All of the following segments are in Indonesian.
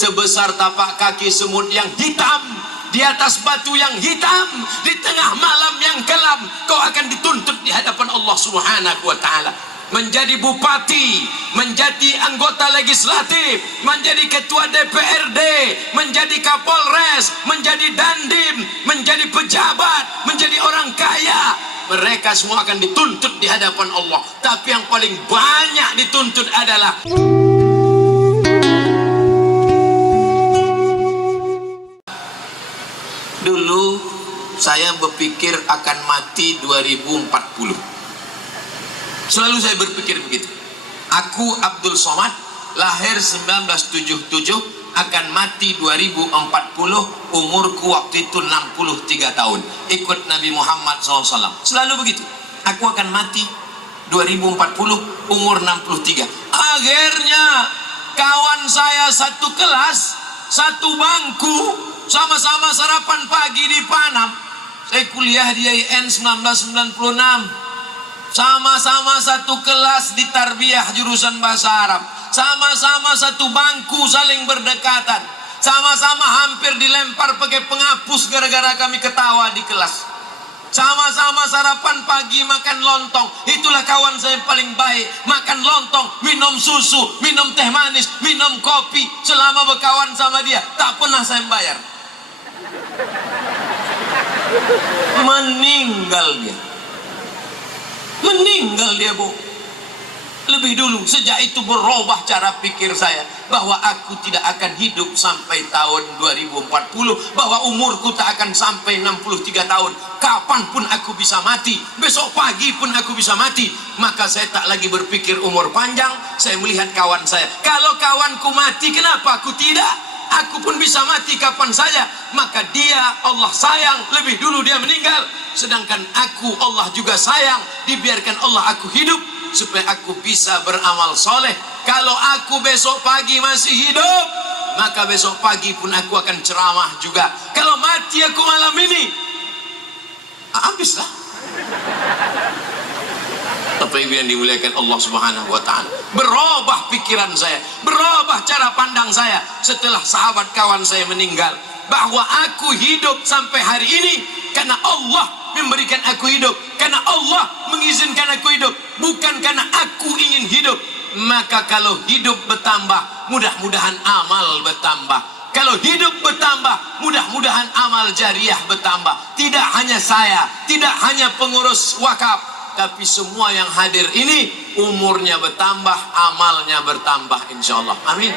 sebesar tapak kaki semut yang hitam, di atas batu yang hitam, di tengah malam yang kelam, kau akan dituntut di hadapan Allah Subhanahu wa ta'ala. Menjadi bupati, menjadi anggota legislatif, menjadi ketua DPRD, menjadi kapolres, menjadi dandim, menjadi pejabat, menjadi orang kaya, mereka semua akan dituntut di hadapan Allah. Tapi yang paling banyak dituntut adalah dulu saya berpikir akan mati 2040. Selalu saya berpikir begitu. Aku Abdul Somad, lahir 1977, akan mati 2040, umurku waktu itu 63 tahun. Ikut Nabi Muhammad SAW. Selalu begitu. Aku akan mati 2040, umur 63. Akhirnya kawan saya satu kelas, satu bangku, sama-sama sarapan pagi di Panam. Saya kuliah di IAIN 1996. Sama-sama satu kelas di tarbiyah jurusan bahasa Arab, sama-sama satu bangku saling berdekatan, sama-sama hampir dilempar pakai penghapus gara-gara kami ketawa di kelas. Sama-sama sarapan pagi makan lontong. Itulah kawan saya yang paling baik. Makan lontong, minum susu, minum teh manis, minum kopi. Selama berkawan sama dia tak pernah saya bayar. Meninggal dia, Bu. Lebih dulu, sejak itu berubah cara pikir saya bahwa aku tidak akan hidup sampai tahun 2040, bahwa umurku tak akan sampai 63 tahun. Kapanpun aku bisa mati, besok pagi pun aku bisa mati. Maka saya tak lagi berpikir umur panjang. Saya melihat kawan saya, kalau kawanku mati, kenapa aku tidak? Aku pun bisa mati kapan saja. Maka dia, Allah sayang, lebih dulu dia meninggal. Sedangkan aku, Allah juga sayang, dibiarkan Allah aku hidup supaya aku bisa beramal soleh. Kalau aku besok pagi masih hidup, maka besok pagi pun aku akan ceramah juga. Kalau mati aku malam ini, habislah. Bapak Ibu yang dimuliakan Allah Subhanahu wa ta'ala, berubah pikiran saya, berubah cara pandang saya setelah sahabat kawan saya meninggal, bahwa aku hidup sampai hari ini karena Allah memberikan aku hidup, karena Allah mengizinkan aku hidup, bukan karena aku ingin hidup. Maka kalau hidup bertambah, mudah-mudahan amal bertambah. Kalau hidup bertambah, mudah-mudahan amal jariah bertambah. Tidak hanya saya, tidak hanya pengurus wakaf, tapi semua yang hadir ini umurnya bertambah, amalnya bertambah, insya Allah. Amin.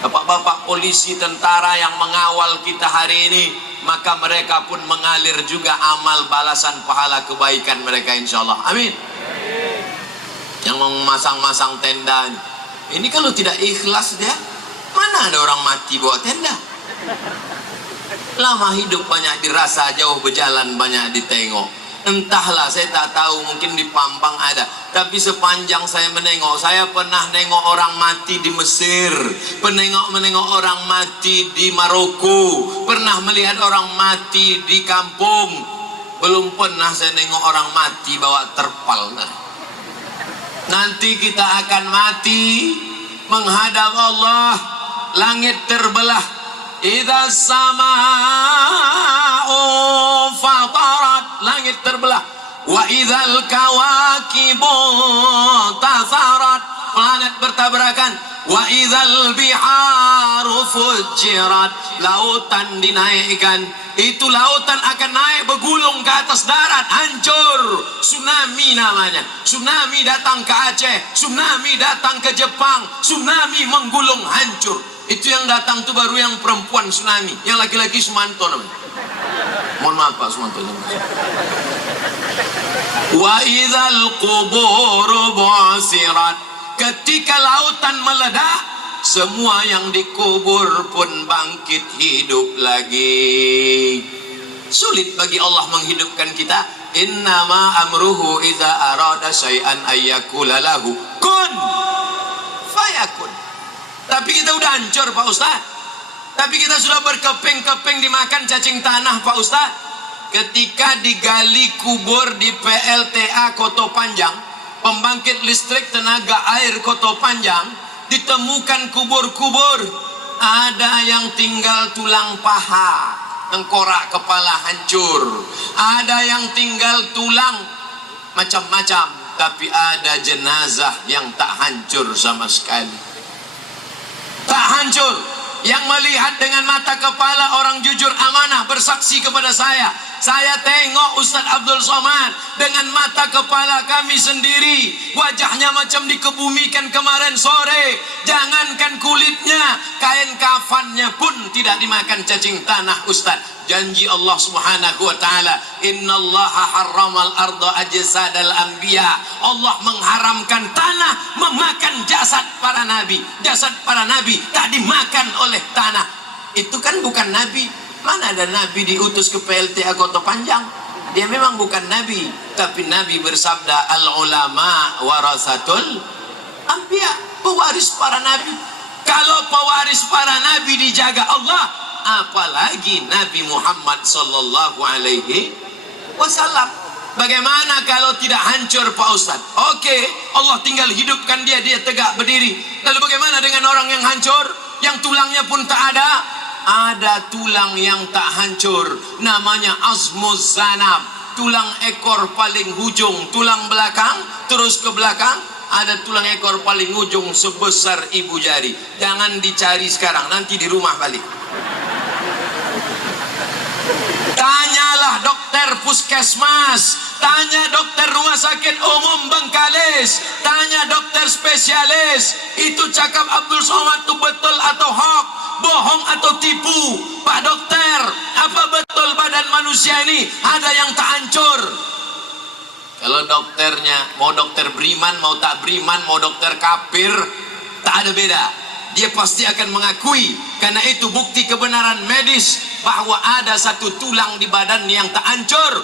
Bapak-bapak polisi, tentara yang mengawal kita hari ini, maka mereka pun mengalir juga amal balasan pahala kebaikan mereka, insya Allah. Amin. Yang memasang-masang tenda ini kalau tidak ikhlas dia, mana ada orang mati bawa tenda? Lama hidup banyak dirasa, jauh berjalan banyak ditengok. Entahlah, saya tak tahu, mungkin di Pampang ada. Tapi sepanjang saya menengok, saya pernah nengok orang mati di Mesir, menengok orang mati di Maroko, pernah melihat orang mati di kampung. Belum pernah saya nengok orang mati bawa terpal. Nanti kita akan mati menghadap Allah, langit terbelah. Idza sama'u fatarat, langit terbelah. Wa idzal kawakibu tasarat, planet bertabrakan. Wa idzal biharu fujirat, lautan dinaikkan. Itu lautan akan naik bergulung ke atas darat, hancur. Tsunami namanya. Tsunami datang ke Aceh, tsunami datang ke Jepang, tsunami menggulung hancur. Itu yang datang tuh baru yang perempuan tsunami, yang laki-laki Sumanto namanya. Mohon maaf Pak Sumanto. Wa idzal qubur bu'sirat, ketika lautan meledak, semua yang dikubur pun bangkit hidup lagi. Sulit bagi Allah menghidupkan kita. Innama amruhu idza arada syai'an ayyakula lahu kun fayakun. Tapi kita udah hancur Pak Ustaz. Tapi kita sudah berkeping-keping dimakan cacing tanah Pak Ustaz. Ketika digali kubur di PLTA Koto Panjang, pembangkit listrik tenaga air Koto Panjang, ditemukan kubur-kubur. Ada Ada yang tinggal tulang paha, tengkorak kepala hancur. Ada yang tinggal tulang, macam-macam. Tapi ada jenazah yang tak hancur sama sekali. Tak hancur. Yang melihat dengan mata kepala, orang jujur amanah bersaksi kepada saya tengok Ustaz Abdul Somad dengan mata kepala kami sendiri. Wajahnya macam dikebumikan kemarin sore. Jangankan kulitnya, kain kafannya pun tidak dimakan cacing tanah Ustaz. Janji Allah Subhanahu wa taala, innallaha harramal arda ajsadal anbiya. Allah mengharamkan tanah memakan jasad para nabi. Jasad para nabi tak dimakan oleh tanah. Itu kan bukan nabi. Mana ada nabi diutus ke PLTA Kota Panjang? Dia memang bukan nabi, tapi nabi bersabda, al ulama warasatul anbiya, pewaris para nabi. Kalau pewaris para nabi dijaga Allah, apalagi Nabi Muhammad sallallahu alaihi wasallam. Bagaimana kalau tidak hancur Pak Ustaz? Oke, Allah tinggal hidupkan dia tegak berdiri. Lalu bagaimana dengan orang yang hancur, yang tulangnya pun tak ada? Ada tulang yang tak hancur, namanya azmuz zanab, tulang ekor paling ujung, tulang belakang terus ke belakang. Ada tulang ekor paling ujung sebesar ibu jari. Jangan dicari sekarang, nanti di rumah balik. Tanyalah dokter puskesmas, tanya dokter rumah sakit umum Bengkalis, tanya dokter spesialis. Itu cakap Abdul Somad itu betul atau hoax, bohong atau tipu? Pak dokter, apa betul badan manusia ini ada yang tak hancur? Kalau dokternya mau dokter beriman, mau tak beriman, mau dokter kafir, tak ada beda. Dia pasti akan mengakui, karena itu bukti kebenaran medis bahwa ada satu tulang di badan yang tak hancur,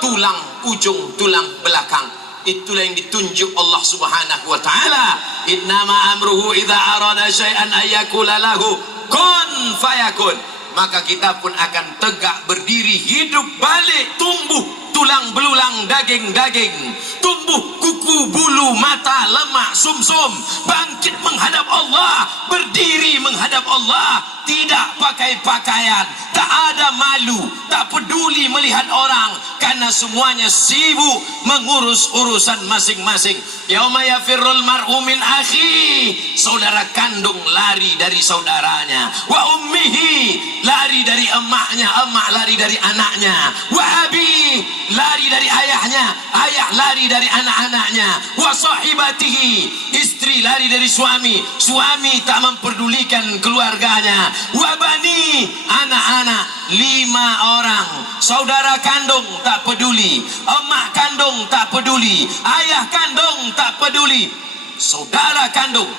tulang ujung, tulang belakang. Itulah yang ditunjuk Allah Subhanahu wa taala. Innama amruhu idza arada syai'an ayyakula lahu kun fayakun. Maka kita pun akan tegak berdiri, hidup balik, tumbuh tulang belulang, daging-daging, tumbuh kuku, bulu, mata, lemak, sumsum, bangkit menghadap Allah, berdiri menghadap Allah, tidak pakai pakaian, tak ada malu, tak peduli melihat orang, karena semuanya sibuk mengurus urusan masing-masing. Yauma yafirrul mar'u min akhi, saudara kandung lari dari saudaranya, wa ummihi, lari dari emaknya, emak lari dari anaknya, wa abi, lari dari ayahnya, ayah lari dari anak-anaknya, wa sahibatihi, istri lari dari suami, suami tak memperdulikan keluarganya, wa bani, anak-anak 5 orang, saudara kandung tak peduli, emak kandung tak peduli, ayah kandung tak peduli, saudara kandung,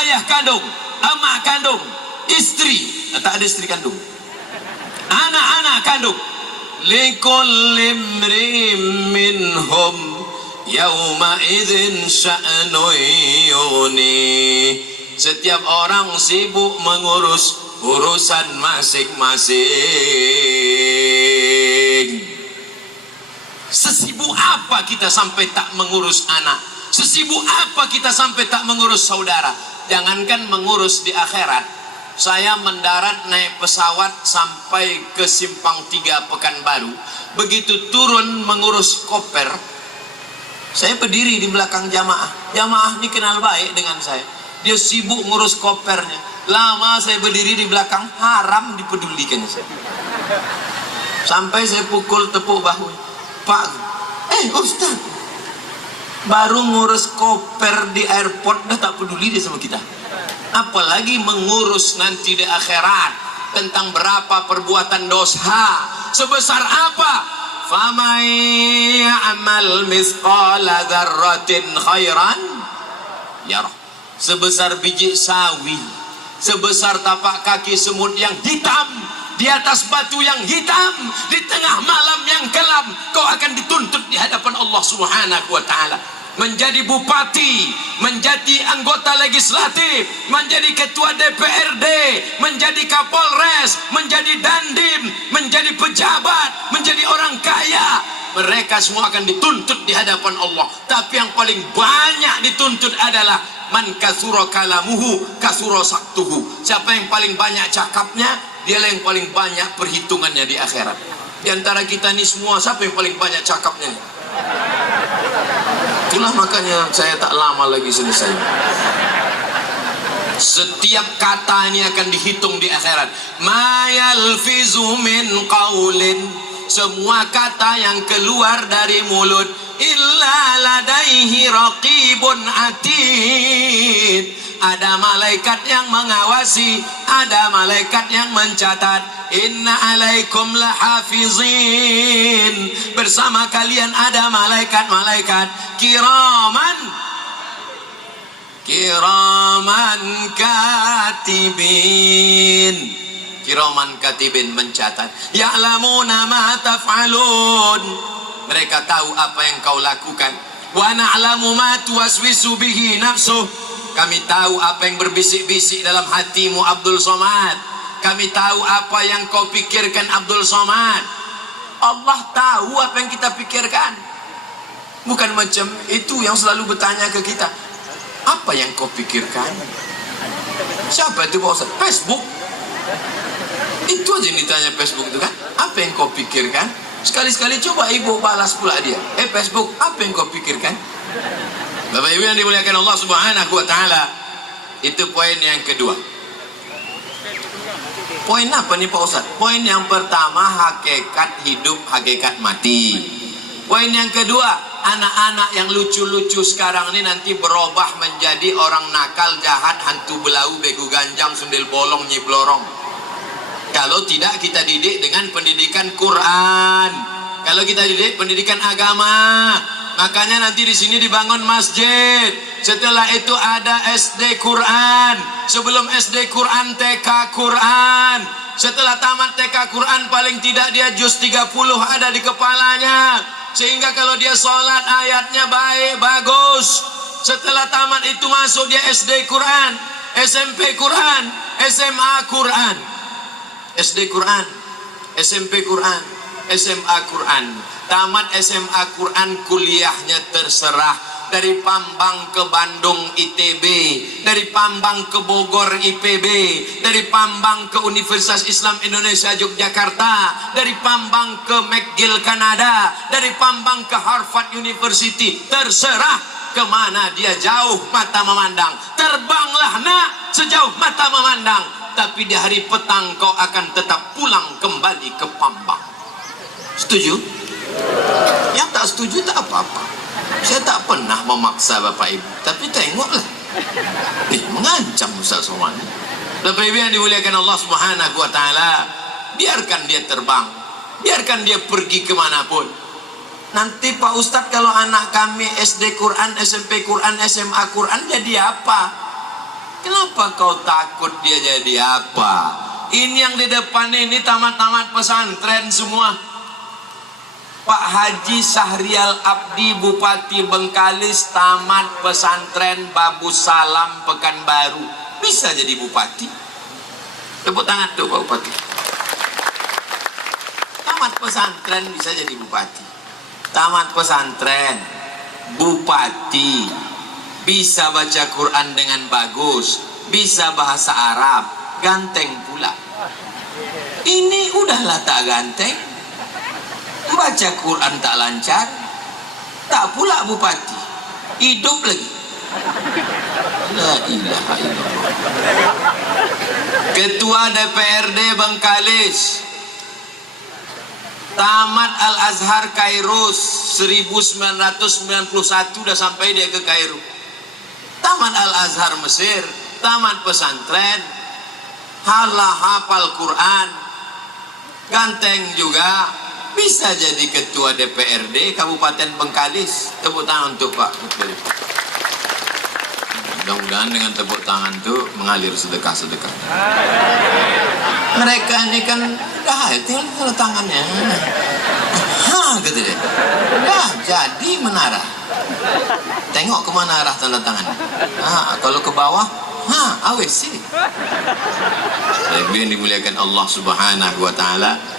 ayah kandung, emak kandung, istri, tak ada istri kandung, anak-anak kandung. Likulli imri'in minhum yauma idzin sya'nun yughni. Setiap orang sibuk mengurus urusan masing-masing. Sesibuk apa kita sampai tak mengurus anak? Sesibuk apa kita sampai tak mengurus saudara? Jangankan mengurus di akhirat. Saya mendarat naik pesawat sampai ke Simpang 3 Pekanbaru. Begitu turun mengurus koper, saya berdiri di belakang jamaah. Jamaah ini kenal baik dengan saya. Dia sibuk ngurus kopernya. Lama saya berdiri di belakang, haram dipedulikan saya. Sampai saya pukul tepuk bahu. Pak, Ustaz, baru ngurus koper di airport dah tak peduli dia sama kita. Apalagi mengurus nanti di akhirat tentang berapa perbuatan dosa, sebesar apa? Faman ya'mal mithqala dzarratin khairan yarah. Sebesar biji sawi, sebesar tapak kaki semut yang hitam, di atas batu yang hitam, di tengah malam yang kelam, kau akan dituntut di hadapan Allah Subhanahu wa taala. Menjadi bupati, menjadi anggota legislatif, menjadi ketua DPRD, menjadi kapolres, menjadi dandim, menjadi pejabat, menjadi orang kaya, mereka semua akan dituntut di hadapan Allah. Tapi yang paling banyak dituntut adalah man kasura kalamuhu kasura saktuhu. Siapa yang paling banyak cakapnya, dialah yang paling banyak perhitungannya di akhirat. Di antara kita ini semua, siapa yang paling banyak cakapnya nih? Itulah makanya saya tak lama lagi selesai. Setiap kata ini akan dihitung di akhirat. Ma yalfizu min qaulin, semua kata yang keluar dari mulut, illa ladaihi raqibun atid. Ada malaikat yang mengawasi, ada malaikat yang mencatat. Inna alaikum lahafizin, bersama kalian ada malaikat-malaikat kiraman katibin. Kiraman katibin mencatat. Ya'lamuna ma taf'alun, mereka tahu apa yang kau lakukan. Wa na'lamu ma tuwaswisu bihi nafsuh, kami tahu apa yang berbisik-bisik dalam hatimu Abdul Somad. Kami tahu apa yang kau pikirkan Abdul Somad. Allah tahu apa yang kita pikirkan. Bukan macam itu yang selalu bertanya ke kita, apa yang kau pikirkan? Siapa itu Pak Ustaz? Facebook. Itu aja yang ditanya Facebook itu kan. Apa yang kau pikirkan? Sekali-sekali coba ibu balas pula dia. Facebook, apa yang kau pikirkan? Bapak Ibu yang dimuliakan Allah Subhanahu wa taala. Itu poin yang kedua. Poin apa nih Pak Ustaz? Poin yang pertama, hakikat hidup, hakikat mati. Poin yang kedua, anak-anak yang lucu-lucu sekarang ini nanti berubah menjadi orang nakal, jahat, hantu belau, begu ganjang, sundel bolong, nyiblorong. Kalau tidak kita didik dengan pendidikan Quran, kalau kita didik pendidikan agama. Makanya nanti di sini dibangun masjid. Setelah itu ada SD Quran. Sebelum SD Quran, TK Quran. Setelah tamat TK Quran, paling tidak dia juz 30 ada di kepalanya. Sehingga kalau dia sholat ayatnya baik, bagus. Setelah tamat itu masuk dia SD Quran, SMP Quran, SMA Quran. SD Quran, SMP Quran, SMA Quran. Tamat SMA Quran, kuliahnya terserah. Dari Pambang ke Bandung ITB, dari Pambang ke Bogor IPB, dari Pambang ke Universitas Islam Indonesia Yogyakarta, dari Pambang ke McGill Kanada, dari Pambang ke Harvard University. Terserah kemana dia jauh mata memandang. Terbanglah nak sejauh mata memandang, tapi di hari petang kau akan tetap pulang kembali ke Pambang. Setuju? Yang tak setuju tak apa-apa. Saya tak pernah memaksa Bapak Ibu, tapi tengoklah. Mengancam Ustaz Somad. Bapak Ibu yang dimuliakan Allah Subhanahu wa taala, biarkan dia terbang, biarkan dia pergi kemanapun. Nanti Pak Ustadz, kalau anak kami SD Quran, SMP Quran, SMA Quran, jadi apa? Kenapa kau takut dia jadi apa? Ini yang di depan ini tamat-tamat pesantren semua. Pak Haji Sahrial Abdi, Bupati Bengkalis, tamat pesantren Babu Salam Pekanbaru, bisa jadi bupati. Tepuk tangan tuh Pak Bupati. Tamat pesantren bisa jadi bupati. Tamat pesantren, bupati, bisa baca Quran dengan bagus, bisa bahasa Arab, ganteng pula. Ini udahlah tak ganteng, baca Quran tak lancar, tak pula bupati, hidup lagi. La ilaha illallah. Ketua DPRD Bengkalis, tamat Al-Azhar Kairus 1991, udah sampai dia ke Kairo. Tamat Al-Azhar Mesir, tamat pesantren, hafal Quran, ganteng juga, bisa jadi ketua DPRD Kabupaten Bengkalis. Tepuk tangan untuk Pak. Mudah-mudahan dengan tepuk tangan itu mengalir sedekah-sedekah. Mereka ini kan udah tinggal tanda tangannya. Gitu deh. Udah jadi menara. Tengok kemana arah tanda tangan. Kalau ke bawah, awes sini. Yang dimuliakan Allah Subhanahu wa taala.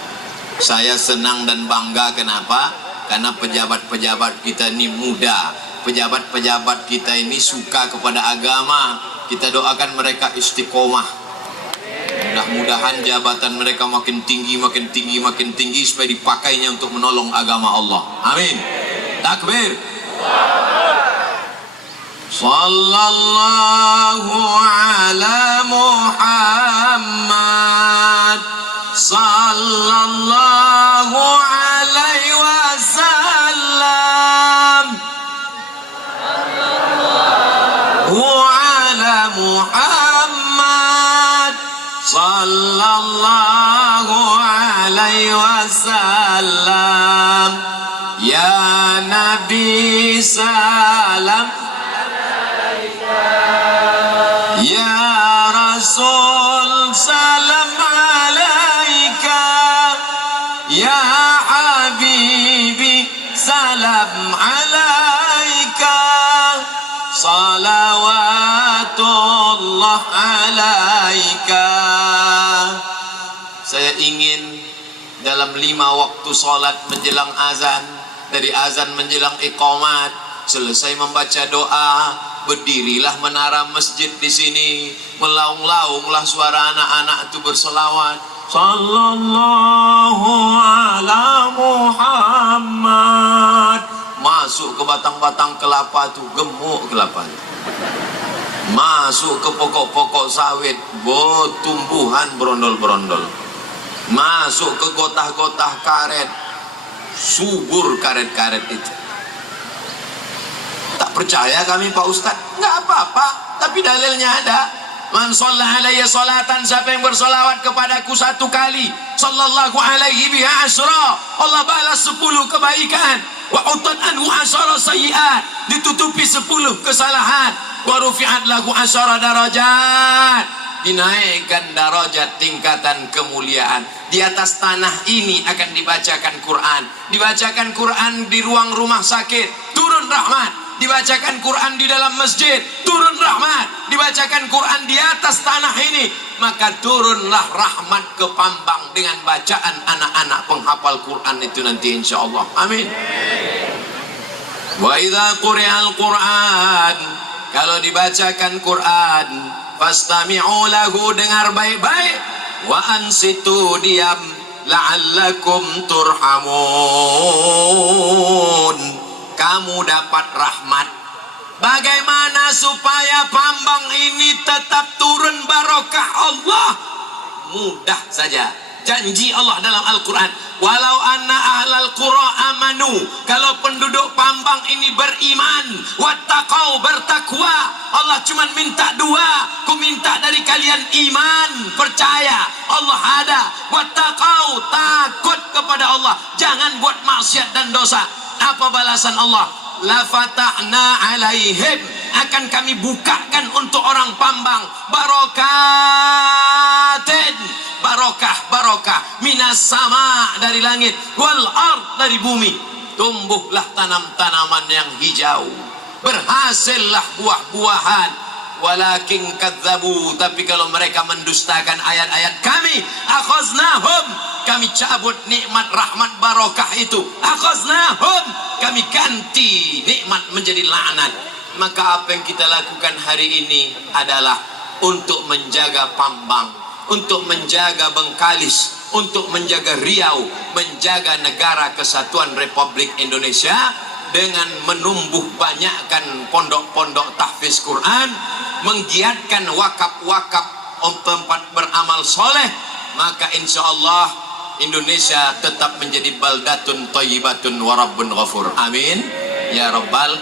Saya senang dan bangga, kenapa? Karena pejabat-pejabat kita ini muda, pejabat-pejabat kita ini suka kepada agama. Kita doakan mereka istiqomah. Mudah-mudahan jabatan mereka makin tinggi, makin tinggi, makin tinggi supaya dipakainya untuk menolong agama Allah. Amin. Takbir. Sallallahu ala Muhammad. Sallallahu alaihi wasallam. Ala Muhammad. Sallallahu alaihi wasallam. Ya Nabi salam. Ya Rasul salam alaika. Ya Habibi salam alaika. Salawatullah alaika. Saya ingin dalam 5 waktu sholat menjelang azan, dari azan menjelang iqamat, selesai membaca doa, berdirilah menara masjid di sini, melaung-launglah suara anak-anak itu berselawat. Sallallahu ala Muhammad. Masuk ke batang-batang kelapa itu, gemuk kelapa. Masuk ke pokok-pokok sawit, tumbuhan berondol-berondol. Masuk ke gotah-gotah karet, subur karet-karet itu. Tak percaya kami Pak Ustaz? Enggak apa-apa, tapi dalilnya ada. Man shalla alayya salatan, siapa yang bersolawat kepadaku 1 kali, sallallahu alaihi biha asra, Allah balas 10 kebaikan. Wa utat anhu asara sayyi'at, ditutupi 10 kesalahan. Wa rufi'at lahu asara darajat, dinaikkan darajat tingkatan kemuliaan. Di atas tanah ini akan dibacakan Quran. Dibacakan Quran di ruang rumah sakit, turun rahmat. Dibacakan Quran di dalam masjid, turun rahmat. Dibacakan Quran di atas tanah ini, maka turunlah rahmat ke Pambang dengan bacaan anak-anak penghafal Quran itu nanti insyaallah. Amin. Wa idza quri'al Quran, kalau dibacakan Quran, fastami'u lahu, dengar baik-baik, wa ansitu, diam, la'allakum turhamun, kamu dapat rahmat. Bagaimana supaya Pambang ini tetap turun barokah Allah? Mudah saja. Janji Allah dalam Al-Quran, walau anna ahlal qura amanu, kalau penduduk Pambang ini beriman, wattaqau, bertakwa, Allah cuma minta 2, ku minta dari kalian iman, percaya Allah ada, wattaqau, takut kepada Allah, jangan buat maksiat dan dosa. Apa balasan Allah? La fatahna alaihim, akan kami bukakan untuk orang Pambang barokatin, barokah minas sama, dari langit, wal ard, dari bumi. Tumbuhlah tanam-tanaman yang hijau, berhasillah buah-buahan. Walakin kadzabu, tapi kalau mereka mendustakan ayat-ayat kami, akhaznahum, kami cabut nikmat rahmat barokah itu. Akhaznahum, kami ganti nikmat menjadi laknat. Maka apa yang kita lakukan hari ini adalah untuk menjaga Pambang, untuk menjaga Bengkalis, untuk menjaga Riau, menjaga negara kesatuan Republik Indonesia dengan menumbuh banyakkan pondok-pondok tahfiz Quran, menggiatkan wakaf-wakaf tempat beramal soleh, maka insya Allah Indonesia tetap menjadi baldatun thayyibatun wa rabbun ghafur. Amin ya rabbal